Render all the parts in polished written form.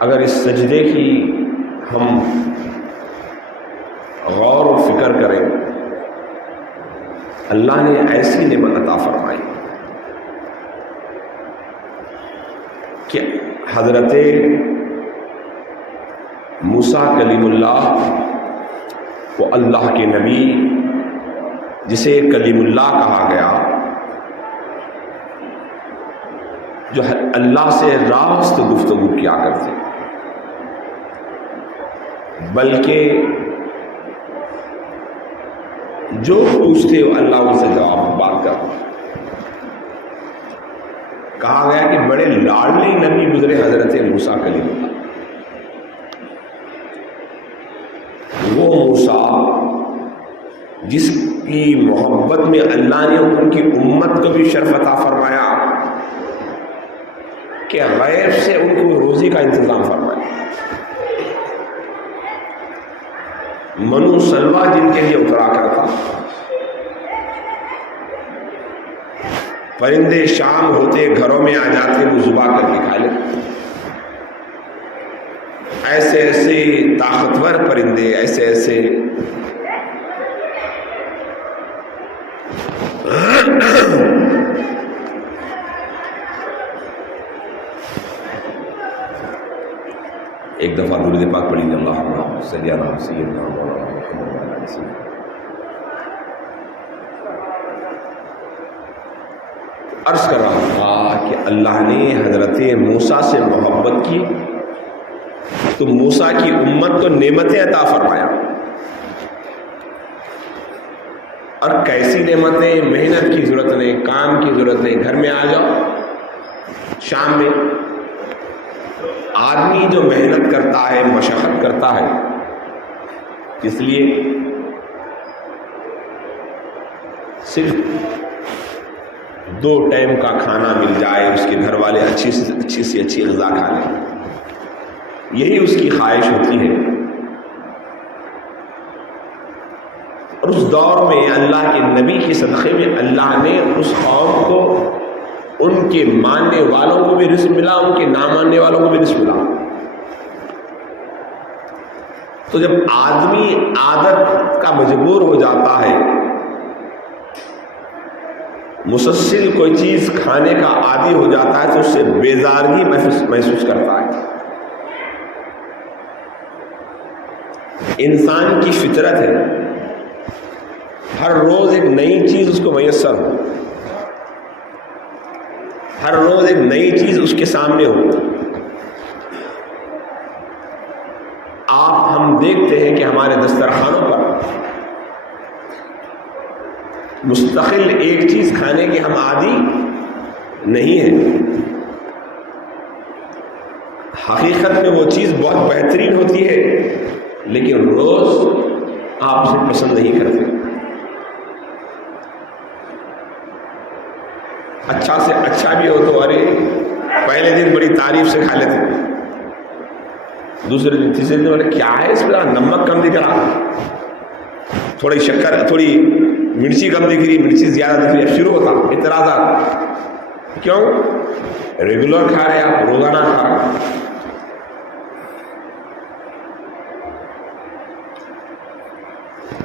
اگر اس سجدے کی ہم غور و فکر کریں، اللہ نے ایسی نعمت عطا فرمائی کہ حضرت موسیٰ کلیم اللہ، وہ اللہ کے نبی جسے کلیم اللہ کہا گیا، جو اللہ سے راست گفتگو کیا کرتے، بلکہ جو پوچھتے ہو اللہ ان سے جواب بات کرتا۔ کہا گیا کہ بڑے لاڈلے نبی گزرے حضرت موسیٰ کلیم اللہ، وہ موسیٰ جس کی محبت میں اللہ نے ان کی امت کو بھی شرف عطا فرمایا کہ غیب سے ان کو روزی کا انتظام فرمایا۔ منو سلوا جن کے لیے اترا کرتا، پرندے شام ہوتے گھروں میں آ جاتے، وہ ذبح کر کے کھا لیتے۔ ایسے ایسے طاقتور پرندے، ایسے ایسے ایک دفعہ درود پاک پڑھی گئی، اللہم صلی علی سیدنا مولانا محمد وعلی آلہ سیدنا۔ عرض کر رہا تھا کہ اللہ نے حضرت موسیٰ سے محبت کی تو موسیٰ کی امت کو نعمتیں عطا فرمایا، اور کیسی نعمتیں؟ محنت کی ضرورت نہیں، کام کی ضرورت نہیں، گھر میں آ جاؤ شام میں۔ آدمی جو محنت کرتا ہے، مشقت کرتا ہے، اس لیے صرف 2 ٹائم کا کھانا مل جائے، اس کے گھر والے اچھی سے اچھی غذا کھا لیں، یہی اس کی خواہش ہوتی ہے۔ اور اس دور میں اللہ کے نبی کے صدقے میں اللہ نے اس قوم کو، ان کے ماننے والوں کو بھی رزق ملا، ان کے نہ ماننے والوں کو بھی رزق ملا۔ تو جب آدمی عادت کا مجبور ہو جاتا ہے، مسلسل کوئی چیز کھانے کا عادی ہو جاتا ہے، تو اس سے بیزارگی محسوس کرتا ہے۔ انسان کی فطرت ہے ہر روز ایک نئی چیز اس کو میسر ہو، ہر روز ایک نئی چیز اس کے سامنے ہو۔ ہم دیکھتے ہیں کہ ہمارے دسترخوانوں پر مستقل ایک چیز کھانے کے ہم عادی نہیں ہیں۔ حقیقت میں وہ چیز بہت بہترین ہوتی ہے، لیکن روز آپ اسے پسند نہیں کرتے۔ اچھا سے اچھا بھی ہو تو ارے پہلے دن بڑی تعریف سے کھا لیتے، دوسرے دن تیسرے دن بولے کیا ہے اس میں نمک کم دکھ رہا، تھوڑی شکر، تھوڑی مرچی کم دکھ رہی، مرچی زیادہ دکھ رہی، اب شروع ہوتا اعتراضات۔ کیوں؟ ریگولر کھا رہے آپ، روزانہ کھا رہے۔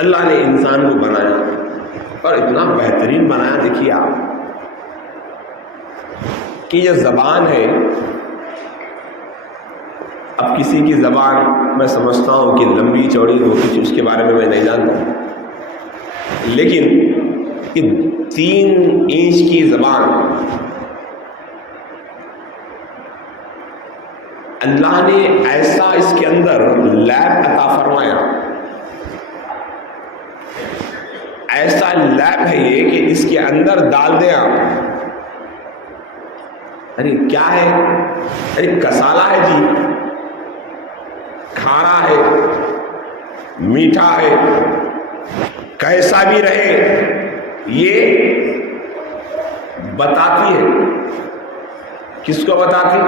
اللہ نے انسان کو بنایا اور اتنا بہترین بنایا، دیکھیے آپ کہ یہ زبان ہے۔ اب کسی کی زبان میں سمجھتا ہوں کہ لمبی چوڑی ہو، کچھ اس کے بارے میں میں نہیں جانتا، لیکن یہ 3 انچ کی زبان اللہ نے ایسا اس کے اندر لیب عطا فرمایا، ایسا لیب ہے یہ کہ اس کے اندر ڈال دیں آپ، ارے کیا ہے، ارے کسالہ ہے جی، کھارا ہے، میٹھا ہے، کیسا بھی رہے، یہ بتاتی ہے۔ کس کو بتاتی؟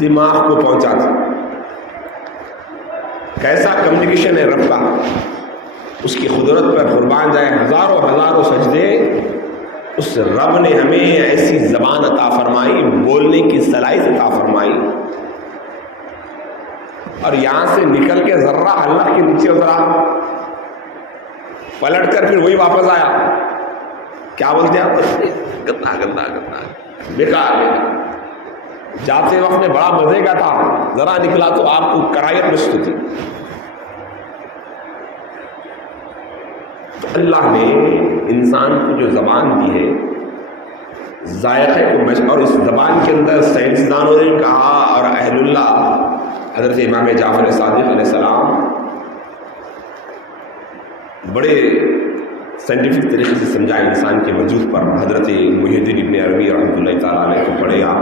دماغ کو پہنچاتی۔ کیسا کمیونیکیشن ہے رب کا، اس کی قدرت پر قربان جائے ہزاروں ہزاروں سجدے۔ اس رب نے ہمیں ایسی زبان عطا فرمائی، بولنے کی صلاحیت عطا فرمائی اور یہاں سے نکل کے ذرہ اللہ کے نیچے اترا, پلٹ کر پھر وہی واپس آیا, کیا بولتے ہیں آپ؟ گندا گندا گندا, بیکار. جاتے وقت میں بڑا مزے کا تھا, ذرا نکلا تو آپ کو کرائیت محسوس تھی. تو اللہ نے انسان کو جو زبان دی ہے, ذائقے کو, اور اس زبان کے اندر سائنسدانوں نے کہا اور اہل اللہ حضرت امام جعفر صادق علیہ السلام بڑے سائنٹیفک طریقے سے سمجھائے انسان کے وجود پر. حضرت محی الدین ابن عربی رحمۃ اللہ تعالیٰ علیہ کو پڑھے آپ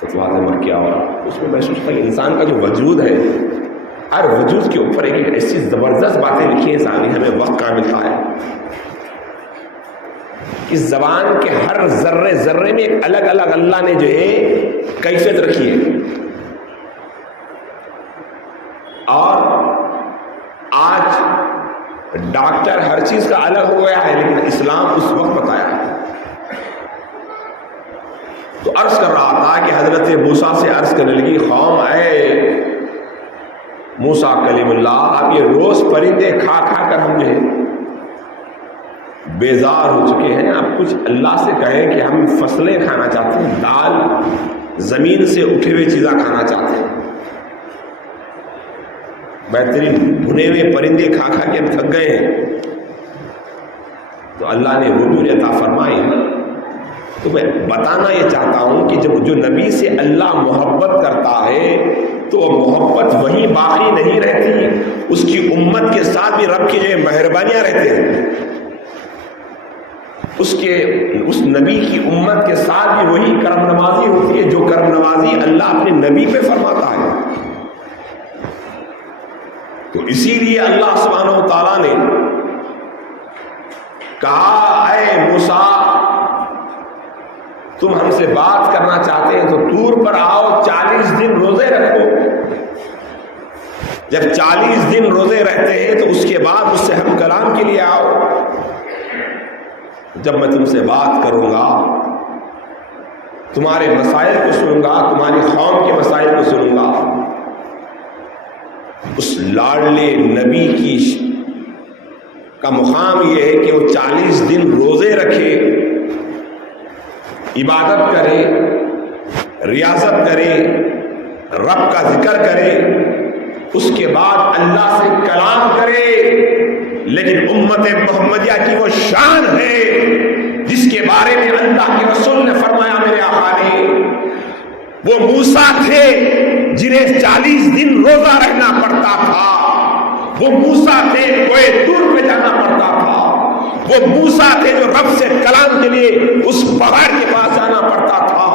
فتویٰ مکیہ, اور اس میں محسوس تھا کہ انسان کا جو وجود ہے, ہر وجود کے اوپر ایک ایسی زبردست باتیں لکھی ہیں ثانی, ہمیں وقت کہاں ملتا ہے. اس زبان کے ہر ذرے ذرے میں ایک الگ الگ اللہ نے جو ہے کیفیت رکھی ہے. اور آج ڈاکٹر ہر چیز کا الگ ہو گیا ہے, لیکن اسلام اس وقت بتایا ہے. تو عرض کر رہا تھا کہ حضرت موسیٰ سے عرض کرنے لگی, قوم اے موسیٰ کلیم اللہ, آپ یہ روز پرندے کھا کھا کر ہم جو ہے بیزار ہو چکے ہیں. آپ کچھ اللہ سے کہیں کہ ہم فصلیں کھانا چاہتے ہیں, دال زمین سے اٹھے ہوئے چیزاں کھانا چاہتے ہیں, بہترین بھنے ہوئے پرندے کھا کھا کے ہم تھک گئے ہیں. تو اللہ نے وہ بھی عطا فرمائی. تو میں بتانا یہ چاہتا ہوں کہ جب جو نبی سے اللہ محبت کرتا ہے تو وہ محبت وہیں باقی نہیں رہتی, اس کی امت کے ساتھ بھی رب کی جو مہربانیاں رہتے ہیں. اس نبی کی امت کے ساتھ بھی وہی کرم نوازی ہوتی ہے جو کرم نوازی اللہ اپنے نبی پہ فرماتا ہے. تو اسی لیے اللہ سبحانہ و تعالیٰ نے کہا, اے موسیٰ تم ہم سے بات کرنا چاہتے ہیں تو طور پر آؤ, 40 دن روزے رکھو. جب 40 دن روزے رہتے ہیں تو اس کے بعد مجھ سے ہم کلام کے لیے آؤ. جب میں تم سے بات کروں گا, تمہارے مسائل کو سنوں گا, تمہاری قوم کے مسائل کو سنوں گا, اس لاڈلے نبی کی کا مقام یہ ہے کہ وہ 40 دن روزے رکھے, عبادت کرے, ریاضت کرے, رب کا ذکر کرے, اس کے بعد اللہ سے کلام کرے. لیکن امت محمدیہ کی وہ شان ہے جس کے بارے میں اللہ کے رسول نے فرمایا, میرے آقا نے, وہ موسیٰ تھے جنہیں 40 دن روزہ رہنا پڑتا تھا, وہ موسیٰ تھے کوہ طور پہ جانا پڑتا تھا, وہ موسیٰ تھے جو رب سے کلام کے لیے اس پہاڑ کے پاس جانا پڑتا تھا.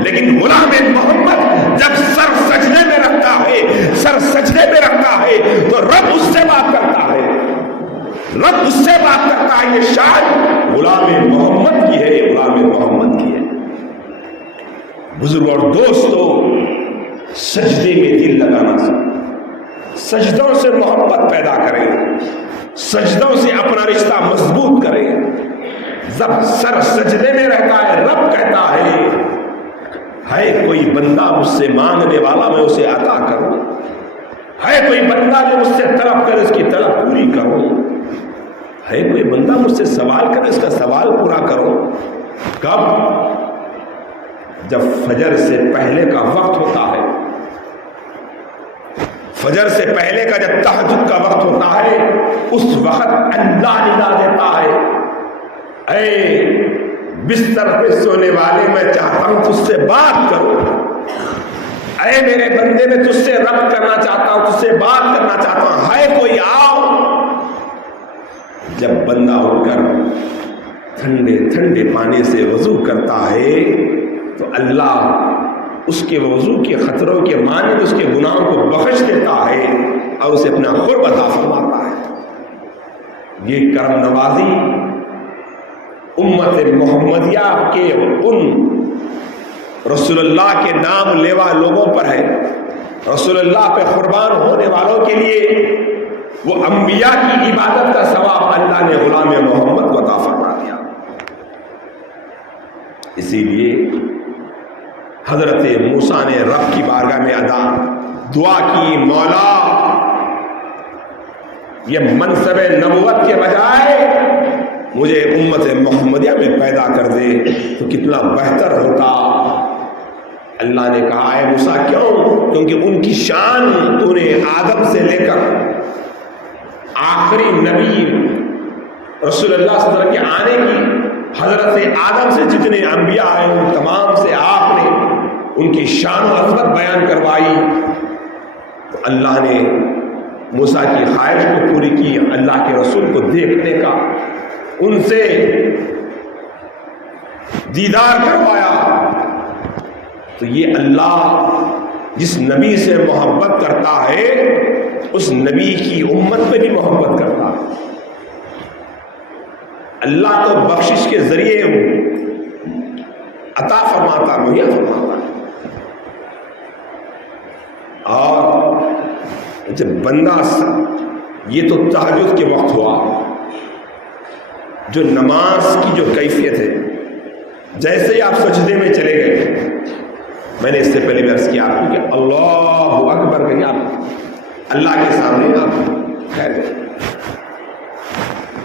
لیکن غلام محمد جب سر سجدے میں رکھتا ہے تو رب اس سے بات کرتا ہے, یہ شان غلام محمد کی ہے, غلام محمد کی ہے. بزرگ اور دوستو, سجدے میں دل لگانا سیکھیں, سجدوں سے محبت پیدا کریں, سجدوں سے اپنا رشتہ مضبوط کریں. جب سر سجدے میں رہتا ہے, رب کہتا ہے کوئی بندہ مجھ سے مانگنے والا, میں اسے عطا کروں. ہے کوئی بندہ جو مجھ سے طلب کرے, اس کی طلب پوری کروں. ہے کوئی بندہ مجھ سے سوال کرے, اس کا سوال پورا کرو. کب؟ جب فجر سے پہلے کا وقت ہوتا ہے, فجر سے پہلے کا جب تہجد کا وقت ہوتا ہے, اس وقت اللہ ندا دیتا ہے, اے بستر پہ سونے والے, میں چاہتا ہوں تجھ سے بات کروں. اے میرے بندے, میں تجھ سے ربط کرنا چاہتا ہوں, تجھ سے بات کرنا چاہتا ہوں, ہے کوئی آؤ. جب بندہ اٹھ کر ٹھنڈے ٹھنڈے پانی سے وضو کرتا ہے تو اللہ اس کے وضو کے خطروں کے مانند اس کے گناہوں کو بخش دیتا ہے اور اسے اپنا قرب عطا فرماتا ہے. یہ کرم نوازی امت محمدیہ کے ان رسول اللہ کے نام لیوا لوگوں پر ہے. رسول اللہ پہ قربان ہونے والوں کے لیے وہ انبیاء کی عبادت کا ثواب اللہ نے غلام محمد کو عطا فرما دیا. اسی لیے حضرت موسیٰ نے رب کی بارگاہ میں دعا کی، مولا یہ منصب نبوت کے بجائے مجھے امت محمدیہ میں پیدا کر دے تو کتنا بہتر ہوتا۔ اللہ نے کہا اے موسیٰ کیوں؟ کیونکہ ان کی شان تو نے آدم سے لے کر آخری نبی رسول اللہ صلی اللہ علیہ وسلم کے آنے کی، حضرت آدم سے جتنے انبیاء آئے ان تمام سے آپ نے ان کی شان و عظمت بیان کروائی۔ تو اللہ نے موسیٰ کی خواہش کو پوری کی، اللہ کے رسول کو دیکھنے کا، ان سے دیدار کروایا۔ تو یہ اللہ جس نبی سے محبت کرتا ہے اس نبی کی امت پہ بھی محبت کرتا ہے۔ اللہ تو بخشش کے ذریعے عطا فرماتا، مہیا فرماتا ہے۔ اور جب بندہ یہ تو تہجد کے وقت ہوا، جو نماز کی جو کیفیت ہے، جیسے ہی آپ سجدے میں چلے گئے، میں نے اس سے پہلے بھی عرض کیا آپ کو کہ اللہ اکبر کہیں آپ اللہ کے سامنے آپ خیر گئے،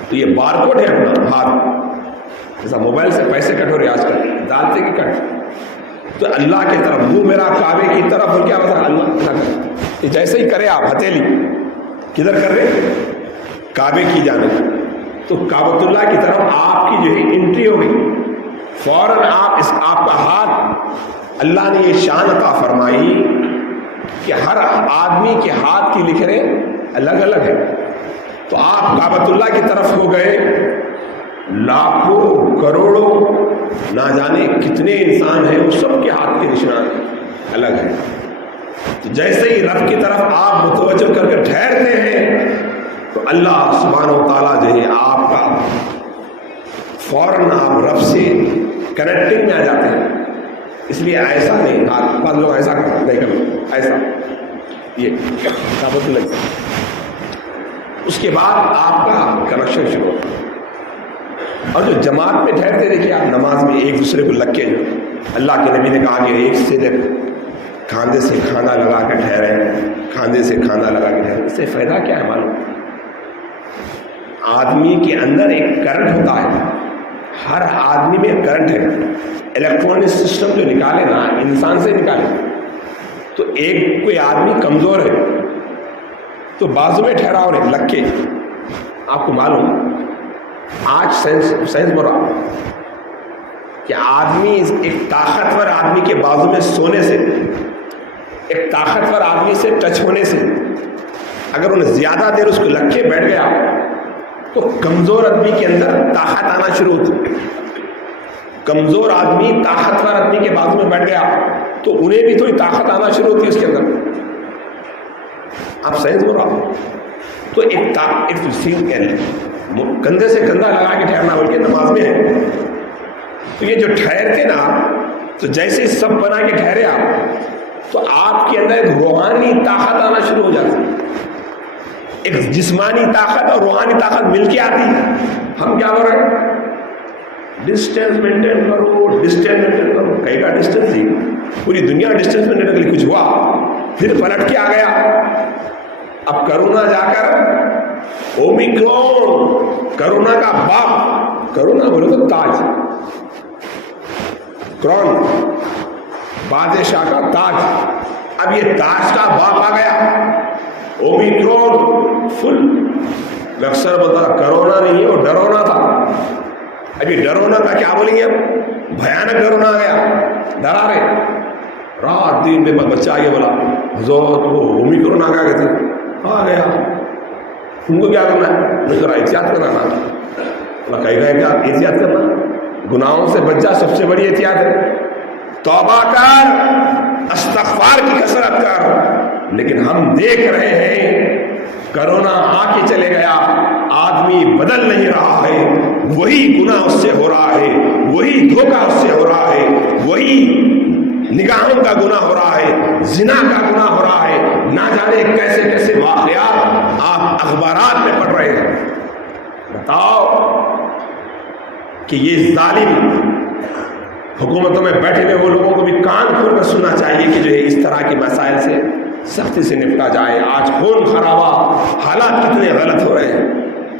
تو یہ بار کوڈ ہے اپنا ہاتھ، جیسا موبائل سے پیسے کٹ ہو رہے آج کل ڈالتے کہ کٹ، تو اللہ کی طرف منہ میرا کعبے کی طرف، اور کیا بتا اللہ جیسے ہی کرے آپ ہتھیلی کدھر کر رہے؟ کعبے کی جانب، تو کعبۃ اللہ کی طرف آپ کی جو ہے انٹری ہو گئی، فوراً آپ کا ہاتھ، اللہ نے یہ شان عطا فرمائی کہ ہر آدمی کے ہاتھ کی لکھریں الگ الگ ہیں، تو آپ کعبۃ اللہ کی طرف ہو گئے، لاکھوں کروڑوں نہ جانے کتنے انسان ہیں، وہ سب کے ہاتھ کے نشان الگ ہیں۔ تو جیسے ہی رب کی طرف آپ متوجہ کر کے ٹھہرتے ہیں تو اللہ سبحانہ و تعالیٰ جو ہے آپ کا فوراً آپ رب سے کنیکٹنگ میں آ جاتے ہیں۔ اس لیے ایسا نہیں، بعض لوگ ایسا نہیں کرتے، ایسا یہ کعبۃ اللہ، اس کے بعد آپ کا کنیکشن شروع ہوتا ہے۔ اور جو جماعت میں ٹھہرتے دیکھیے آپ نماز میں ایک دوسرے کو لگ کے، جو اللہ کے نبی نے کہا کہ ایک سے کھاندے سے کھانا لگا کے ٹھہرے، کھاندے سے کھانا لگا کے ٹھہرے، اس سے فائدہ کیا ہے معلوم؟ آدمی کے اندر ایک کرنٹ ہوتا ہے، ہر آدمی میں کرنٹ ہے، الیکٹرانک سسٹم جو نکالے نا انسان سے نکالے، تو ایک کوئی آدمی کمزور ہے تو بازو میں ٹھہرا ہو رہے لگ کے، آپ کو معلوم آج سائنس بول رہا کہ آدمی ایک طاقتور آدمی کے بازو میں سونے سے، ایک طاقتور آدمی سے ٹچ ہونے سے، اگر انہیں زیادہ دیر اس کو لگ کے بیٹھ گیا تو کمزور آدمی کے اندر طاقت آنا شروع ہوتی، کمزور آدمی طاقتور آدمی کے بازو میں بیٹھ گیا تو انہیں بھی تھوڑی طاقت آنا شروع ہوتی ہے اس کے اندر، آپ سائنس بول رہا تو ایک کندھے سے کندھا لگا کے ٹھہرنا بلکہ نماز میں ہے، تو یہ جو ٹھہرتے نا تو جیسے سب بنا کے ٹھہرے آپ، تو آپ کے اندر ایک روحانی طاقت آنا شروع ہو جاتی ہے، ایک جسمانی طاقت اور روحانی طاقت مل کے آتی ہے۔ ہم کیا بول رہے ہیں؟ ڈسٹینس مینٹین کرو، ڈسٹینس مینٹین کرو، کہیں کا ڈسٹینس ہی، پوری دنیا ڈسٹینس مینٹین کے لیے کچھ ہوا پھر پلٹ کے آ گیا، اب کرونا جا کر اومیکرون، کرونا کا باپ، کرونا بولو تو تاج، کرون بادشاہ کا تاج، اب یہ تاج کا باپ آ گیا اومیکرون فل، اکثر بولتا کرونا نہیں ہے وہ ڈرونا تھا، ابھی ڈرونا کا کیا بولیں گے، اب بھیانک ڈرونا آ گیا، ڈرا رہے، رات دن میں بچہ آگے بولا حضور وہ اومیکرون آ گیا، کہتے آ گیا، تم کو کیا کرنا ہے؟ میں ذرا احتیاط کرنا تھا، اللہ کہے گا کیا احتیاط کرنا، گناہوں سے بچ جا، سب سے بڑی احتیاط ہے، توبہ کر، استغفار کی کثرت کر، لیکن ہم دیکھ رہے ہیں کرونا آ کے چلے گیا، آدمی بدل نہیں رہا ہے، وہی گناہ اس سے ہو رہا ہے، وہی دھوکہ اس سے ہو رہا ہے، وہی نگاہوں کا گناہ ہو رہا ہے، زنا کا گناہ ہو رہا ہے، نہ جانے کیسے کیسے واقعات آپ اخبارات میں پڑھ رہے ہیں۔ بتاؤ کہ یہ ظالم حکومتوں میں بیٹھے ہوئے وہ لوگوں کو بھی کان کھول کر سننا چاہیے کہ جو ہے اس طرح کے مسائل سے سختی سے نپٹا جائے. آج خون خرابہ حالات کتنے غلط ہو رہے ہیں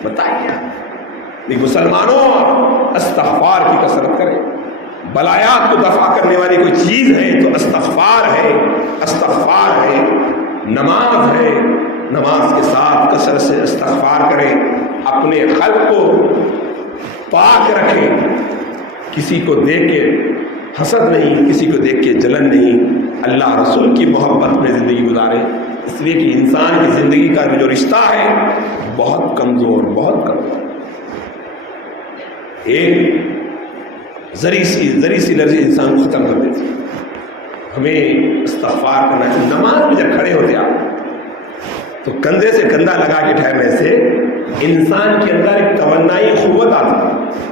بتائیے. لیکن مسلمانوں استغفار کی کثرت کریں. بلایات کو دفع کرنے والی کوئی چیز ہے تو استغفار ہے. استغفار ہے، نماز ہے. نماز کے ساتھ کثرت سے استغفار کریں. اپنے قلب کو پاک رکھیں. کسی کو دیکھ کے حسد نہیں، کسی کو دیکھ کے جلن نہیں. اللہ رسول کی محبت میں زندگی گزارے. اس لیے کہ انسان کی زندگی کا جو رشتہ ہے بہت کمزور، بہت کمزور. ایک ذری سی لرزی انسان کو ختم کر دیتی. ہمیں استغفار کرنا چاہیے. نماز میں جب کھڑے ہوتے آپ تو کندھے سے کندھا لگا کے ٹھہرنے سے انسان کے اندر ایک توانائی قوت آتی ہے.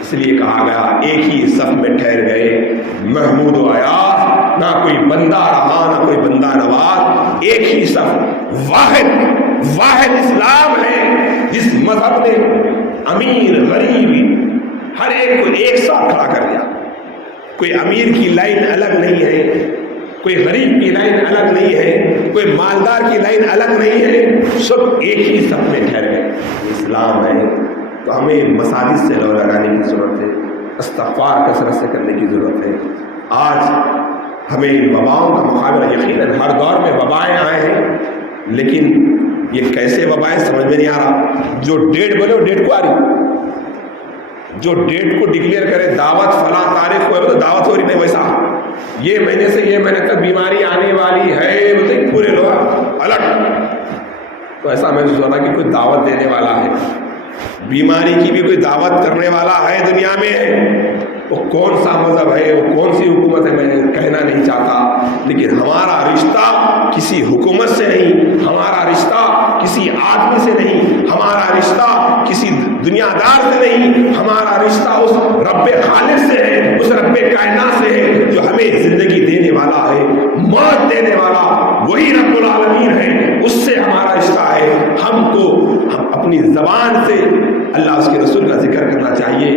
اس لیے کہا گیا ایک ہی صف میں ٹھہر گئے محمود و عیاض، نہ کوئی بندہ رہا نہ کوئی بندہ نواز. ایک ہی صف، واحد اسلام ہے جس مذہب نے امیر غریب ہر ایک کو ایک ساتھ کھڑا کر دیا. کوئی امیر کی لائن الگ نہیں ہے، کوئی غریب کی لائن الگ نہیں ہے، کوئی مالدار کی لائن الگ نہیں ہے. سب ایک ہی صف میں ٹھہر گئے. اسلام ہے. تو ہمیں مساجد سے لو لگانے کی ضرورت ہے. استغفار کثرت سے کرنے کی ضرورت ہے. آج ہمیں ان وباؤں کا مقابلہ، یقیناً ہر دور میں وبائیں آئے ہیں، لیکن یہ کیسے وبائیں سمجھ میں نہیں آ رہا. جو ڈیٹ بولے وہ ڈیٹ کو آ رہی، جو ڈیٹ کو ڈکلیئر کرے دعوت فلاں تاریخ کو ہے تو دعوت ہو رہی نہیں. ویسا یہ مہینے سے یہ مہینے تک بیماری آنے والی ہے بولتے پورے لوگ الٹ. تو ایسا محسوس ہو رہا کہ کوئی دعوت دینے والا ہے، بیماری کی بھی کوئی دعوت کرنے والا ہے دنیا میں. وہ کون سا مذہب ہے، وہ کون سی حکومت ہے، میں کہنا نہیں چاہتا. لیکن ہمارا رشتہ کسی حکومت سے نہیں، ہمارا رشتہ کسی آدمی سے نہیں، ہمارا رشتہ کسی دنیا دار سے نہیں. ہمارا رشتہ اس رب خالق سے ہے، اس رب کائنات سے ہے جو ہمیں زندگی دینے والا ہے، موت دینے والا وہی رب العالمین ہے. اس سے ہمارا رشتہ ہے. ہم کو اپنی زبان سے اللہ اس کے رسول کا ذکر کرنا چاہیے.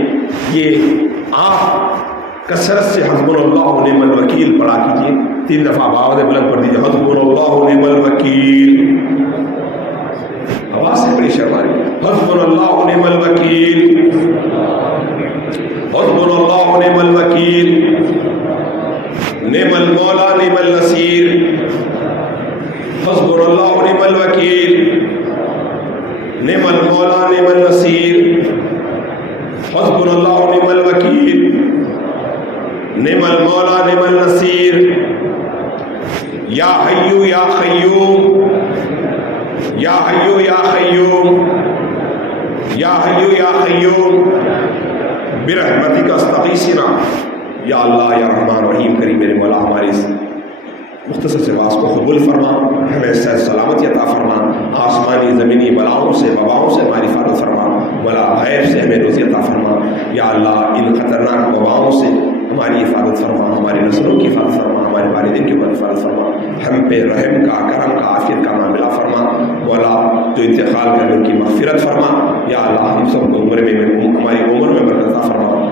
یہ آپ کثرت سے حسبنا اللہ و نعم الوکیل پڑھا کیجیے. 3 دفعہ باوض بلند پڑھ دیجیے حسبنا اللہ و نعم الوکیل. آواز سے بڑی شرم آ رہی ہے. حسبنا اللہ و نعم الوکیل، حسبنا اللہ و نعم الوکیل، نعم المولا نعم النصیر. حسبنا اللہ و نعم الوکیل، نعم المولا نعم النصیر. حسبنا اللہ و نعم الوکیل، نعم المولا نعم النصیر. یا حیو یا قیوم، یا حیو یا قیوم، یا حیو یا قیوم برحمتک استغیثنا. یا اللہ یا رحمان رحیم کریم میرے مولا ہماری اس مختصر سے باز کو قبول فرما، ہمیں صحت سلامتی عطا فرما. آسمانی زمینی بلاؤں سے وباؤں سے ہماری حفاظت فرما، ولا غیب سے ہمیں روزی عطا فرما. یا اللہ ان خطرناک وباؤں سے ہماری حفاظت فرما، ہماری نسلوں کی حفاظت فرما، ہمارے والدین کی حفاظت فرما. ہم پہ رحم کا، کرم کا، عافیت کا معاملہ فرما. مولا جو انتقال کر ان کی مغفرت فرما. یا اللہ ہم سب کو ہماری عمر میں برکت عطا فرما.